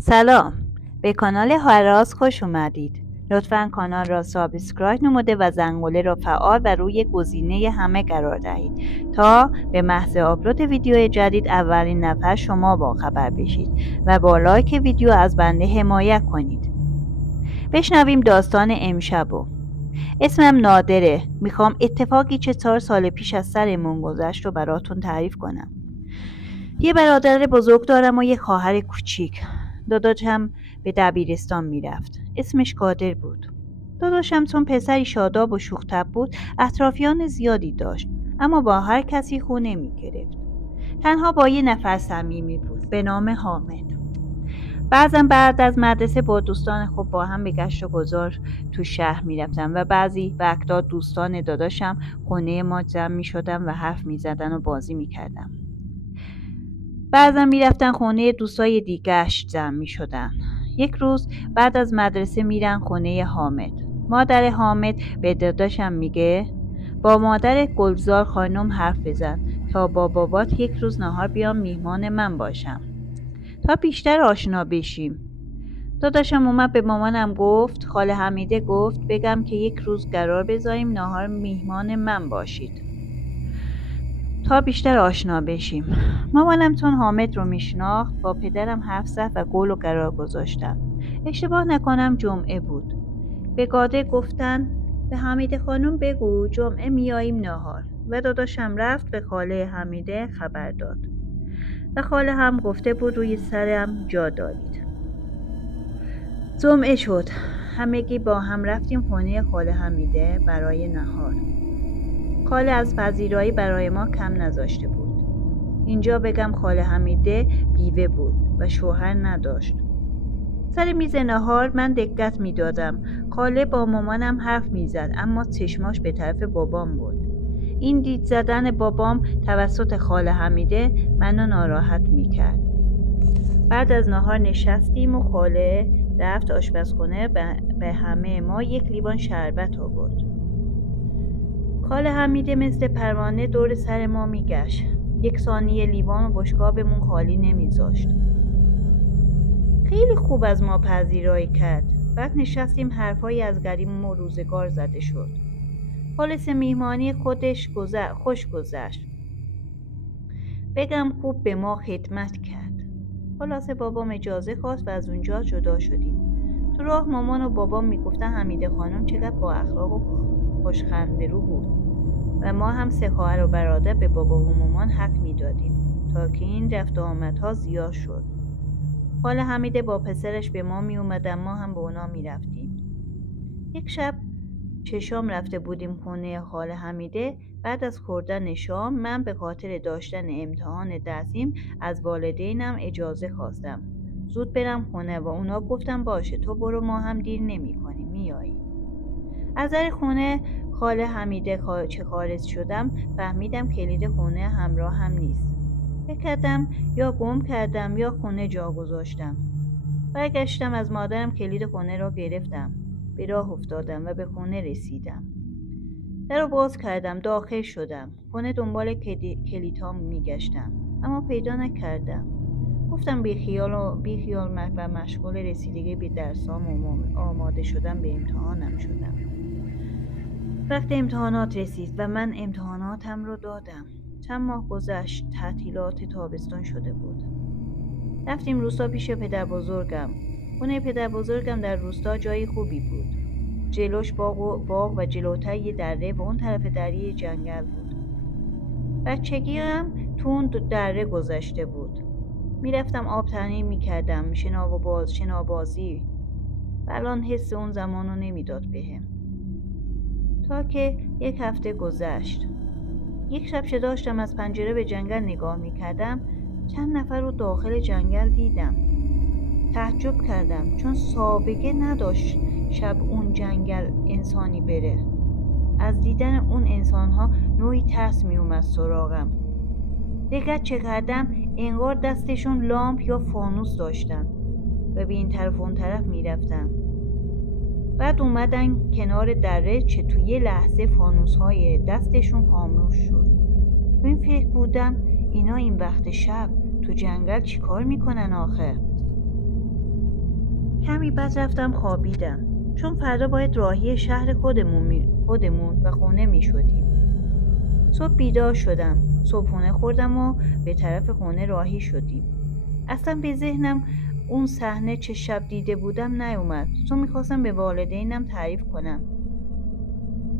سلام، به کانال هراس خوش اومدید. لطفاً کانال را سابسکرایب نموده و زنگوله را فعال و روی گزینه همه قرار دهید تا به محض آپلود ویدیو جدید اولین نفر شما با خبر بشید و با لایک ویدیو از بنده حمایت کنید. بشنویم داستان امشبو. اسمم نادره. میخوام اتفاقی 4 سال پیش از سرمون گذشت رو براتون تعریف کنم. یه برادر بزرگ دارم و یه خواهر کوچیک. داداشم به دبیرستان میرفت. اسمش قادر بود. داداشم چون پسری شاداب و شوخ‌طبع بود اطرافیان زیادی داشت، اما با هر کسی خو نمی‌گرفت. تنها با یه نفر صمیمی بود به نام حامد. بعضا بعد از مدرسه با دوستان خوب با هم به گشت و گذار تو شهر میرفتم و بعضی وقتا دوستان داداشم خونه ما جمع میشدن و حرف میزدن و بازی میکردم. بعضا میرفتن خونه دوستای دیگه‌اش جمع میشدن. یک روز بعد از مدرسه میرن خونه حامد. مادر حامد به داداشم میگه با مادر گلزار خانم حرف بزن تا با بابات یک روز نهار بیام میهمان من باشم تا بیشتر آشنا بشیم. داداشم اومد به مامانم گفت خاله حمیده گفت بگم که یک روز قرار بذاریم نهار میهمان من باشید تا بیشتر آشنا بشیم. مامانم چون حامد رو میشناخت با پدرم حرف زد و قول و قرار گذاشتن. اشتباه نکنم جمعه بود. به قادر گفتن به حمیده خانم بگو جمعه میاییم نهار و داداشم رفت به خاله حمیده خبر داد و خاله هم گفته بود روی سرم جا دارید. جمعه شد. همگی با هم رفتیم خونه خاله حمیده برای نهار. خاله از پذیرایی برای ما کم نذاشته بود. اینجا بگم خاله حمیده بیوه بود و شوهر نداشت. سر میز نهار من دقت میدادم. خاله با مامانم حرف میزد اما چشماش به طرف بابام بود. این دید زدن بابام توسط خاله حمیده منو ناراحت میکرد. بعد از نهار نشستیم و خاله رفت آشپزخونه به همه ما یک لیوان شربت آورد. خاله حمیده مثل پروانه دور سر ما میگشت. یک ثانیه لیوان و بشقابمون خالی نمیذاشت. خیلی خوب از ما پذیرایی کرد. بعد نشستیم حرفایی از قدیم و روزگار زده شد. خالص میهمانی خودش خوش گذشت. بگم خوب به ما خدمت کرد. خلاصه بابام اجازه خواست و از اونجا جدا شدیم. تو راه مامان و بابام میگفتن حمیده خانم چقدر با اخلاق و خوشخنده رو بود و ما هم 3 خواهر و برادر به بابا و مامان حق میدادیم تا که این رفت و آمدها زیاد شد. خاله حمیده با پسرش به ما می اومدن، ما هم به اونا می رفتیم. یک شب شام رفته بودیم خونه خاله حمیده. بعد از خوردن شام من به خاطر داشتن امتحان درسیم از والدینم اجازه خواستم زود برم خونه و اونا گفتم باشه تو برو ما هم دیر نمی کنیم میایی. از در خونه خاله حمیده چه خارج شدم فهمیدم کلید خونه همراه هم نیست. فکر کردم یا گم کردم یا خونه جا گذاشتم. برگشتم از مادرم کلید خونه را گرفتم. به راه افتادم و به خونه رسیدم. در رو باز کردم، داخل شدم. خونه دنبال کلیدها میگشتم اما پیدا نکردم. گفتم بی خیال و مشغول رسیدگی به درسام و آماده شدم به امتحانم شدم. وقت امتحانات رسید و من امتحاناتم رو دادم. چند ماه گذشت، تعطیلات تابستان شده بود. رفتیم روستا پیش پدر بزرگم. خونه پدر بزرگم در روستا جای خوبی بود. جلوش باغ و جلوتر یه دره و اون طرف دره جنگل بود. بچگیم تو اون دره گذشته بود. میرفتم آب تنی میکردم، شنابازی و الان حس اون زمانو نمیداد بهم. تا که یک هفته گذشت. یک شب چه داشتم از پنجره به جنگل نگاه میکردم چند نفر رو داخل جنگل دیدم. تعجب کردم چون سابقه نداشت شب اون جنگل انسانی بره. از دیدن اون انسانها نوعی ترس می اومد سراغم. دقت چه کردم انگار دستشون لامپ یا فانوس داشتن و به این طرف اون طرف می رفتن. بعد اومدن کنار دره چه توی یه لحظه فانوس های دستشون خاموش شد. تو این فکر بودم اینا این وقت شب تو جنگل چی کار میکنن آخه؟ کمی بعد رفتم خوابیدم، چون فردا باید راهی شهر خودمون و خونه می شدیم. صبح بیدار شدم، صبحونه خوردم و به طرف خونه راهی شدیم. اصلا به ذهنم اون صحنه چه شب دیده بودم نیومد، چون میخواستم به والدینم تعریف کنم.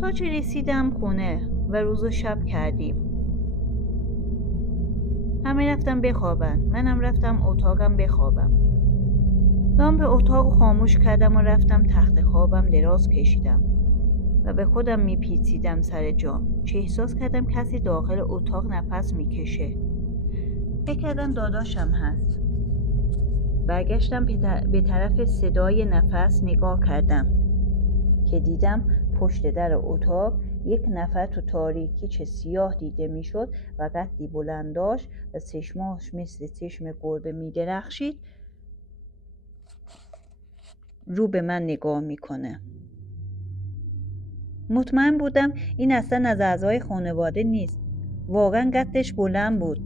تا چه رسیدم خونه و روز و شب کردیم. همه رفتم بخوابن، منم رفتم اتاقم بخوابم. لامپ اتاق خاموش کردم و رفتم تخت خوابم دراز کشیدم و به خودم میپیچیدم سر جام، چه احساس کردم کسی داخل اتاق نفس میکشه. فکر کردم داداشم هست. برگشتم به طرف صدای نفس نگاه کردم که دیدم پشت در اتاق یک نفر تو تاریکی چه سیاه دیده میشد و قدی بلند داشت و چشماش مثل چشم گربه میدرخشید رو به من نگاه میکنه. مطمئن بودم این اصلا از اعضای خانواده نیست. واقعا قدش بلند بود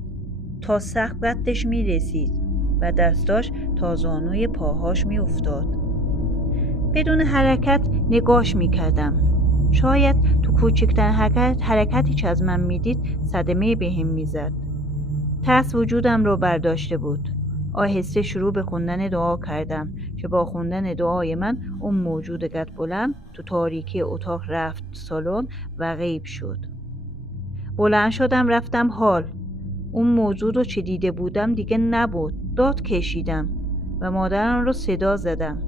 تا سقف قدش میرسید و دستاش تا زانوی پاهاش میافتاد. بدون حرکت نگاش میکردم. شاید تو کوچکترین حرکتی که از من میدید صدمه بهم میزد. ترس وجودم رو برداشته بود. آهسته شروع به خوندن دعا کردم که با خوندن دعای من اون موجود قد بلند تو تاریکی اتاق رفت سالن و غیب شد. بلند شدم رفتم حال. اون موجود رو چه دیده بودم دیگه نبود. داد کشیدم و مادرم رو صدا زدم.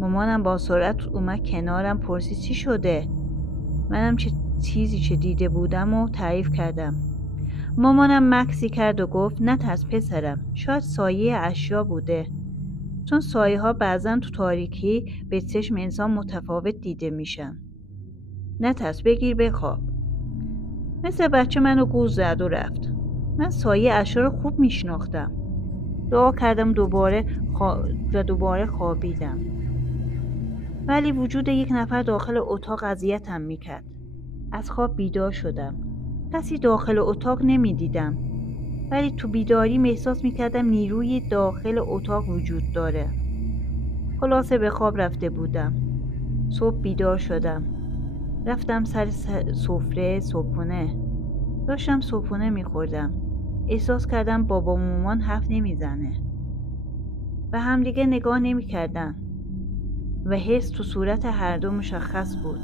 مامانم با سرعت اومد کنارم، پرسید چی شده؟ منم چیزی دیده بودم و تعریف کردم. مامانم مکسی کرد و گفت نترس پسرم، شاید سایه اشیا بوده، چون سایه ها بعضا تو تاریکی به چشم انسان متفاوت دیده میشن. نترس، بگیر بخواب. مثل بچه منو گوز زد و رفت. من سایه اشیا رو خوب میشناختم. دعا کردم دوباره خوابیدم. ولی وجود یک نفر داخل اتاق اذیتم میکرد. از خواب بیدار شدم. کسی داخل اتاق نمیدیدم. ولی تو بیداریم احساس میکردم نیروی داخل اتاق وجود داره. خلاصه به خواب رفته بودم. صبح بیدار شدم. رفتم سر سفره صبحونه. داشتم صبحونه میخوردم. احساس کردم بابا و مامان حرف نمیزنه و همدیگه نگاه نمیکردن و حس تو صورت هر دو مشخص بود.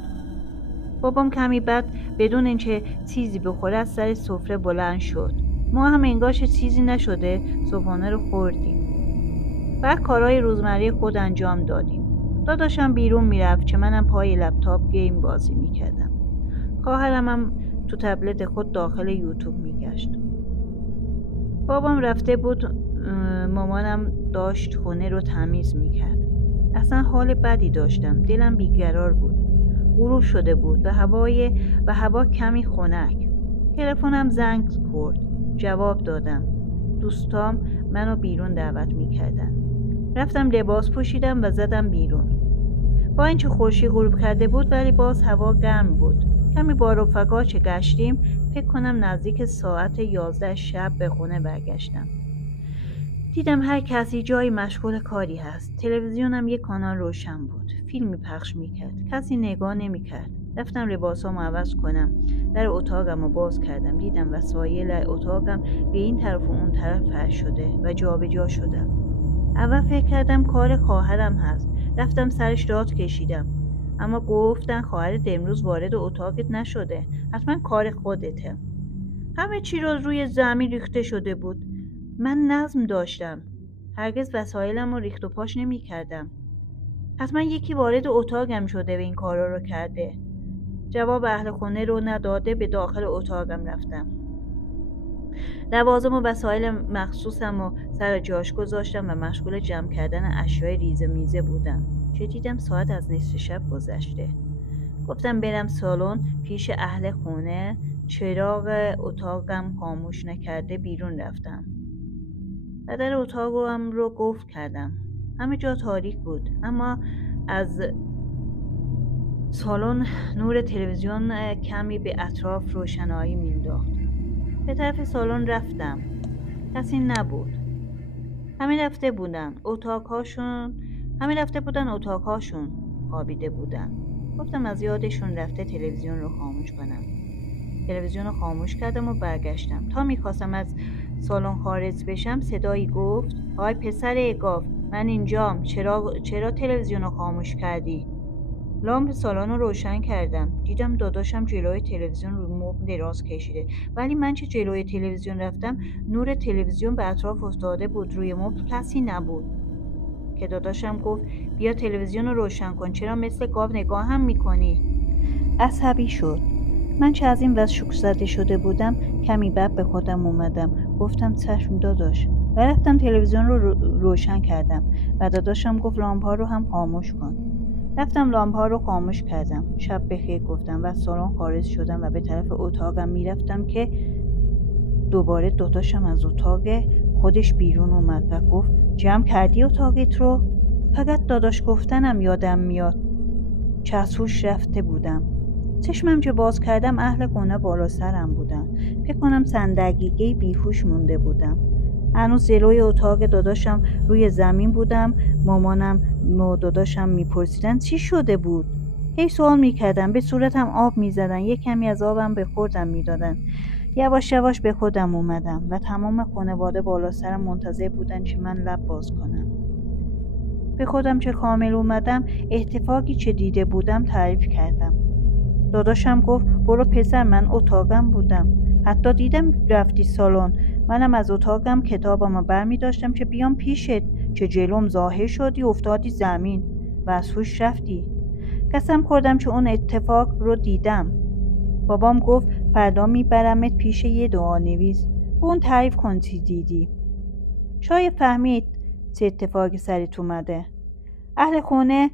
بابام کمی بعد بدون اینکه چیزی بخوره از سر سفره بلند شد. ما هم انگارش چیزی نشده صبحانه رو خوردیم. بعد کارهای روزمره خود انجام دادیم. داداشم بیرون میرفت که منم پای لپتاپ گیم بازی میکردم. خواهرم هم تو تبلت خود داخل یوتیوب میگشت. بابام رفته بود، مامانم داشت خونه رو تمیز میکرد. اصلا حال بدی داشتم. دلم بیقرار بود. غروب شده بود و هوا کمی خنک. تلفنم زنگ خورد. جواب دادم. دوستام منو بیرون دعوت میکردن. رفتم لباس پوشیدم و زدم بیرون. با اینکه خورشید غروب کرده بود ولی باز هوا گرم بود. کمی با رفقا چه گشتیم، فکر کنم نزدیک ساعت 11 شب به خونه برگشتم. دیدم هر کسی جایی مشغول کاری هست. تلویزیونم یک کانال روشن بود. فیلمی پخش میکرد. کسی نگاه نمیکرد. رفتم لباسامو عوض کنم. در اتاقم رو باز کردم. دیدم وسایل اتاقم به این طرف و اون طرف فرش شده و جابجا شدم. اول فکر کردم کار خواهرم هست. رفتم سرش داد کشیدم. اما گفتن خواهرت امروز وارد اتاقت نشده. حتما کار خودته. همه چی روی زمین ریخته شده بود. من نظم داشتم. هرگز وسایلم رو ریخت و پاش نمی کردم. حتما یکی وارد اتاقم شده و این کارا رو کرده. جواب اهل خونه رو نداده به داخل اتاقم رفتم. لوازم و وسایل مخصوصم رو سر جاش گذاشتم و مشغول جمع کردن اشیای ریزه میزه بودم. چه دیدم ساعت از نصف شب گذشته. گفتم برم سالن پیش اهل خونه. چراغ اتاقم خاموش نکرده بیرون رفتم. در اتاقم رو قفل کردم. همه جا تاریک بود، اما از سالن نور تلویزیون کمی به اطراف روشنایی مینداخت. به طرف سالن رفتم. کسی نبود. همه رفته بودن. اتاقهاشون همه رفته بودن اتاقهاشون، خوابیده بودن. گفتم از یادشون رفته تلویزیون رو خاموش کنم. تلویزیون رو خاموش کردم و برگشتم. تا میخواستم از سالن خارج بشم صدایی گفت: آی پسر گاو، من اینجام. چرا تلویزیون رو خاموش کردی؟ لامپ سالن رو روشن کردم. دیدم داداشم جلوی تلویزیون رو مبل دراز کشیده، ولی من چه جلوی تلویزیون رفتم نور تلویزیون به اطراف افتاده بود، روی مبل کسی نبود. که داداشم گفت: بیا تلویزیون رو روشن کن، چرا مثل گاو نگاه هم میکنی؟ عصبی شد. من چه از این وضع شوک زده شده بودم. کمی بعد به خودم اومدم. گفتم چشم داداش، و رفتم تلویزیون رو روشن کردم و داداشم گفت لامپ‌ها رو هم خاموش کن. رفتم لامپ‌ها رو خاموش کردم. شب بخیر گفتم و از سالن خارج شدم و به طرف اتاقم میرفتم که دوباره داداشم از اتاق خودش بیرون اومد و گفت: جمع کردی اتاقت رو؟ فقط داداش گفتنم یادم میاد. چسوش رفته بودم. چشمم که باز کردم اهل خونه بالا سرم بودن. فکر کنم چند دقیقه بیهوش مونده بودم. هنوز جلوی اتاق داداشم روی زمین بودم. مامانم و داداشم میپرسیدن چی شده بود. هی سوال میکردم، به صورتم آب میزدن، یک کمی از آبم به خوردم میدادن. یواش یواش به خودم اومدم و تمام خانواده بالا سرم منتظر بودن که من لب باز کنم. به خودم چه کامل اومدم، اتفاقی چه دیده بودم تعریف کردم. داداشم گفت: برو پسر، من اتاقم بودم. حتی دیدم رفتی سالن. منم از اتاقم کتابمو برمی داشتم که بیام پیشت، که جلوم ظاهر شدی، افتادی زمین و از هوش رفتی. قسم خوردم که اون اتفاق رو دیدم. بابام گفت: فردا میبرمت پیش یه دعانویس، به اون تعریف کن چی دیدی. شاید فهمید چه اتفاقی سرت اومده. اهل خونه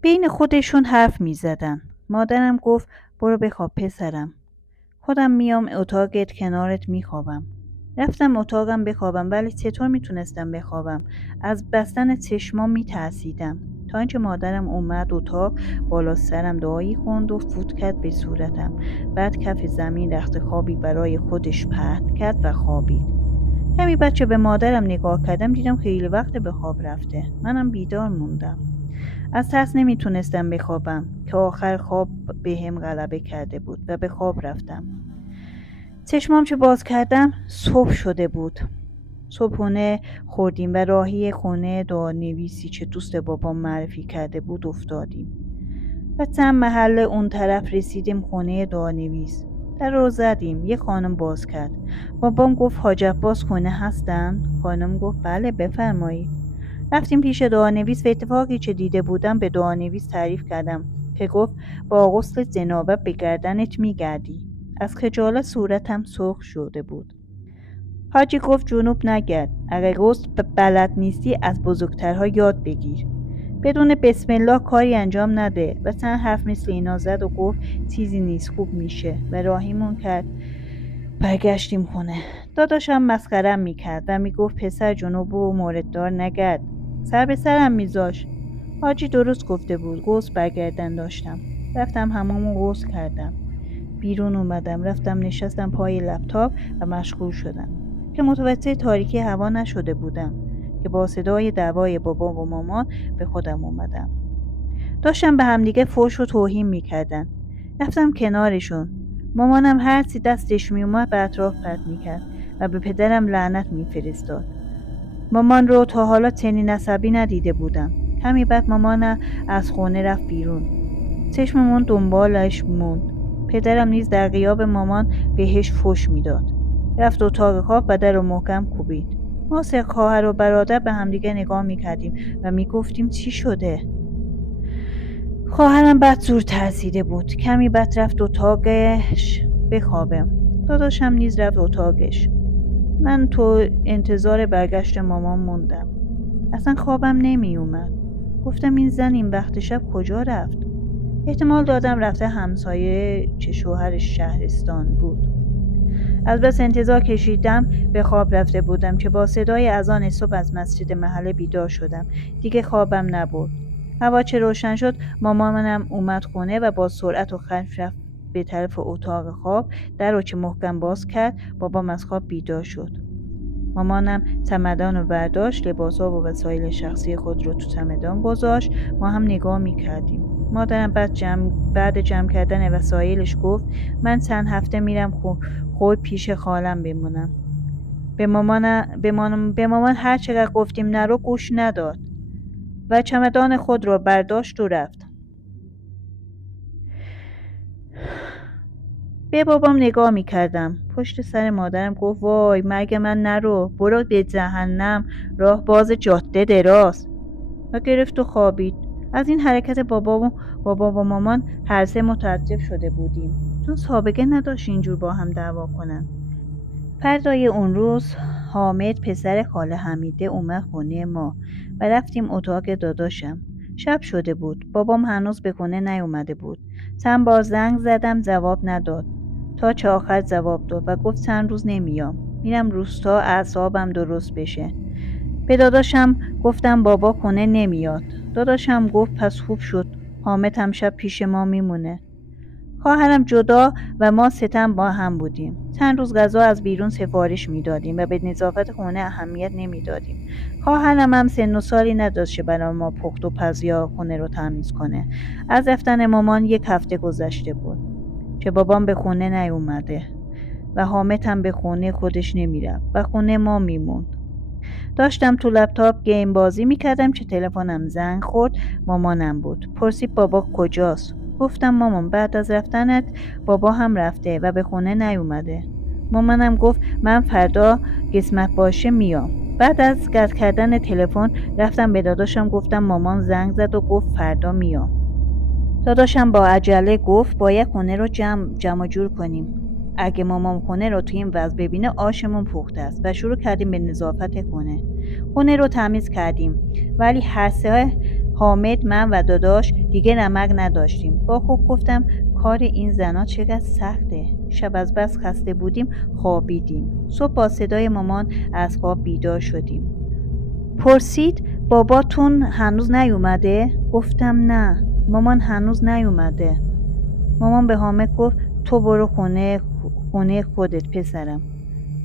بین خودشون حرف می زدن. مادرم گفت: برو بخواب پسرم. خودم میام اتاقت کنارت میخوابم. رفتم اتاقم بخوابم، ولی چطور میتونستم بخوابم؟ از بستن چشمام میترسیدم. تا اینکه مادرم اومد اتاق، بالا سرم دعایی خوند و فوت کرد به صورتم. بعد کف زمین رخت خوابی برای خودش پهن کرد و خوابید. کمی بچه به مادرم نگاه کردم، دیدم خیلی وقت به خواب رفته. منم بیدار موندم. از ترس نمیتونستم بخوابم که آخر خواب به هم غلبه کرده بود و به خواب رفتم. چشمام چه باز کردم صبح شده بود. صبحونه خوردیم و راهی خونه دعانویسی که دوست بابام معرفی کرده بود افتادیم و چند محله اون طرف رسیدیم خونه دعانویس. در رو زدیم. یه خانم باز کرد. بابام گفت: حاج عباس خونه هستن؟ خانم گفت: بله بفرمایید. رفتیم پیش دعانویس و اتفاقی چه دیده بودم به دعانویس تعریف کردم که گفت: با غسل جنابت به گردنت میگردی. از خجالت صورتم سرخ شده بود. حاجی گفت: جنوب نگرد، اگه غسل بلد نیستی از بزرگترها یاد بگیر. بدون بسم الله کاری انجام نده. و چند حرف مثل اینا زد و گفت چیزی نیست، خوب میشه و راهیمون کرد. برگشتیم خونه. داداشم مسخرم میکرد و میگفت: پسر جنوب و مورددار نگرد. سر به سرم میذاش. حاجی درست گفته بود. غسل برگردن داشتم. رفتم حمام و غسل کردم. بیرون اومدم، رفتم نشستم پای لپتاپ و مشغول شدم که متوجه تاریکی هوا نشده بودم که با صدای دعوای بابا و مامان به خودم اومدم. داشتم به همدیگه فحش و توهین میکردن. رفتم کنارشون. مامانم هر چی دستش میومد به اطراف پرت میکرد و به پدرم لعنت میفرستاد. مامان رو تا حالا چنین عصبی ندیده بودم. کمی بعد مامان از خونه رفت بیرون. چشممون دنبالش موند. پدرم نیز در غیاب مامان بهش فحش میداد. رفت اتاق خواب و در رو محکم کوبید. ما سه خواهر و برادر به همدیگه نگاه میکردیم و میگفتیم چی شده؟ خواهرم بدجور ترسیده بود. کمی بعد رفت اتاقش بخوابه. داداشم نیز رفت اتاقش. من تو انتظار برگشت مامان موندم. اصلا خوابم نمی اومد. گفتم این زن این وقت شب کجا رفت؟ احتمال دادم رفته همسایه که شوهرش شهرستان بود. از بس انتظار کشیدم به خواب رفته بودم که با صدای اذان صبح از مسجد محله بیدار شدم. دیگه خوابم نبرد. هوا چه روشن شد، مامانم اومد خونه و با سرعت و خشم رفت به طرف اتاق خواب. در رو که محکم باز کرد، بابام از خواب بیدار شد. مامانم چمدان رو برداشت، لباسا و وسایل شخصی خود رو تو چمدان گذاشت. ما هم نگاه میکردیم. مادرم بعد جمع کردن وسایلش گفت من چند هفته میرم خود پیش خالم بمونم. به مامان هر چقدر گفتیم نرو گوش نداد و چمدان خود رو برداشت و رفت. به بابام نگاه میکردم. پشت سر مادرم گفت وای مرگ من نرو، برو به جهنم، راه باز جاده دراز، و گرفت و خوابید. از این حرکت بابا و مامان هر سه متعجب شده بودیم، چون سابقه نداشت اینجور با هم دعوا کنن. فردای اون روز حامد پسر خاله حمیده اومد خونه ما و رفتیم اتاق داداشم. شب شده بود. بابام هنوز به خونه نیومده بود. چند بار زنگ زدم جواب نداد، تا چه آخر جواب داد و گفت چند روز نمیام، میرم روستا اعصابم درست بشه. به داداشم گفتم بابا خونه نمیاد. داداشم گفت پس خوب شد، حامد هم شب پیش ما میمونه. خواهرم جدا و ما ستم با هم بودیم. چند روز غذا از بیرون سفارش میدادیم و به نظافت خونه اهمیت نمیدادیم. خواهرم هم سن و سالی نداشت برای ما پخت و پز یا خونه رو تمیز کنه. از رفتن مامان 1 هفته گذشته بود که بابام به خونه نیومده و حامد هم به خونه خودش نمیرفت و خونه ما میموند. داشتم تو لپتاپ گیم بازی میکردم که تلفنم زنگ خورد. مامانم بود. پرسید بابا کجاست؟ گفتم مامان بعد از رفتنت بابا هم رفته و به خونه نیومده. مامانم گفت من فردا قسمت باشه میام. بعد از قطع کردن تلفن رفتم به داداشم گفتم مامان زنگ زد و گفت فردا میام. داداشم با عجله گفت باید خونه رو جمع جور کنیم. اگه مامان خونه رو توی این وضع ببینه آشمون پخته است و شروع کردیم به نظافت خونه. خونه رو تمیز کردیم ولی هر سه حامد، من و داداش دیگه نمک نداشتیم. با خود گفتم کار این زنا چقدر سخته. شب از بس خسته بودیم خوابیدیم. صبح با صدای مامان از خواب بیدار شدیم. پرسید باباتون هنوز نیومده؟ گفتم نه مامان هنوز نیومده. مامان به حامد گفت تو برو خونه خودت پسرم،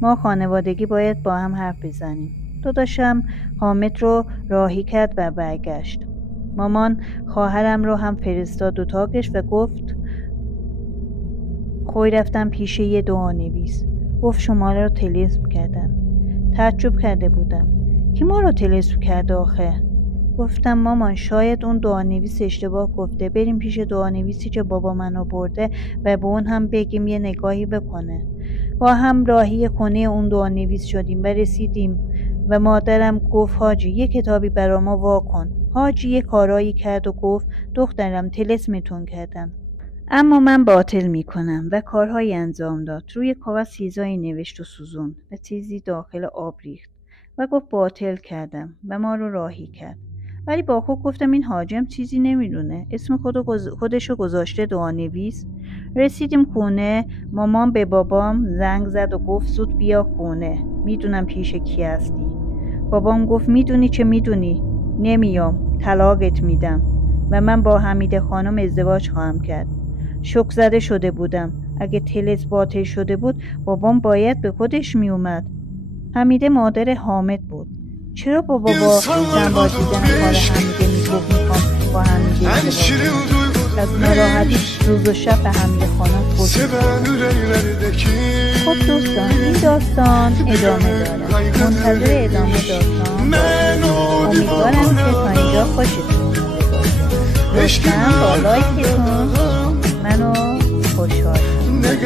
ما خانوادگی باید با هم حرف بزنیم. داداشم حامد رو راهی کرد و برگشت. مامان خواهرم رو هم فرستاد اتاقش و گفت خوی رفتم پیش یه دعانویس. گفت شماره رو طلسم کردن. تعجب کرده بودم. کی ما رو طلسم کرده آخه؟ گفتم مامان شاید اون دعانویس اشتباه گفته، بریم پیش دعانویسی که بابا منو برده و به اون هم بگیم یه نگاهی بکنه. با هم راهی خونه اون دعانویس شدیم و رسیدیم و مادرم گفت حاجی یه کتابی برا ما واکن. حاجی یه کارایی کرد و گفت دخترم طلسمتون کردم، اما من باطل میکنم و کارهایی انجام داد. روی کاغذ چیزایی نوشت و سوزون و چیزی داخل آب ریخت و گفت باطل کردم و ما رو راهی کرد. ولی با خود گفتم این حاجم چیزی نمیدونه، اسم خودشو گذاشته دعانویس. رسیدیم خونه. مامان به بابام زنگ زد و گفت زود بیا خونه، میدونم پیش کی هستی. بابام گفت میدونی چه میدونی؟ نمیام، طلاقت میدم و من با حمیده خانم ازدواج خواهم کرد. شوک زده شده بودم. اگه طلسم باطل شده بود بابام باید به خودش میومد. حمیده مادر حامد بود. چرا بابا با زن با دیدن حال حمیده میگفت میخوام با حمیده ازدواج؟ از ناراحتی روز و شب به حمیده خانم خوش. خب دوستان این داستان ادامه داره. منتظر ادامه داستان امیدوارم که تا اینجا خوشتون لطفاً با لایکتون منو خوشحال کنید.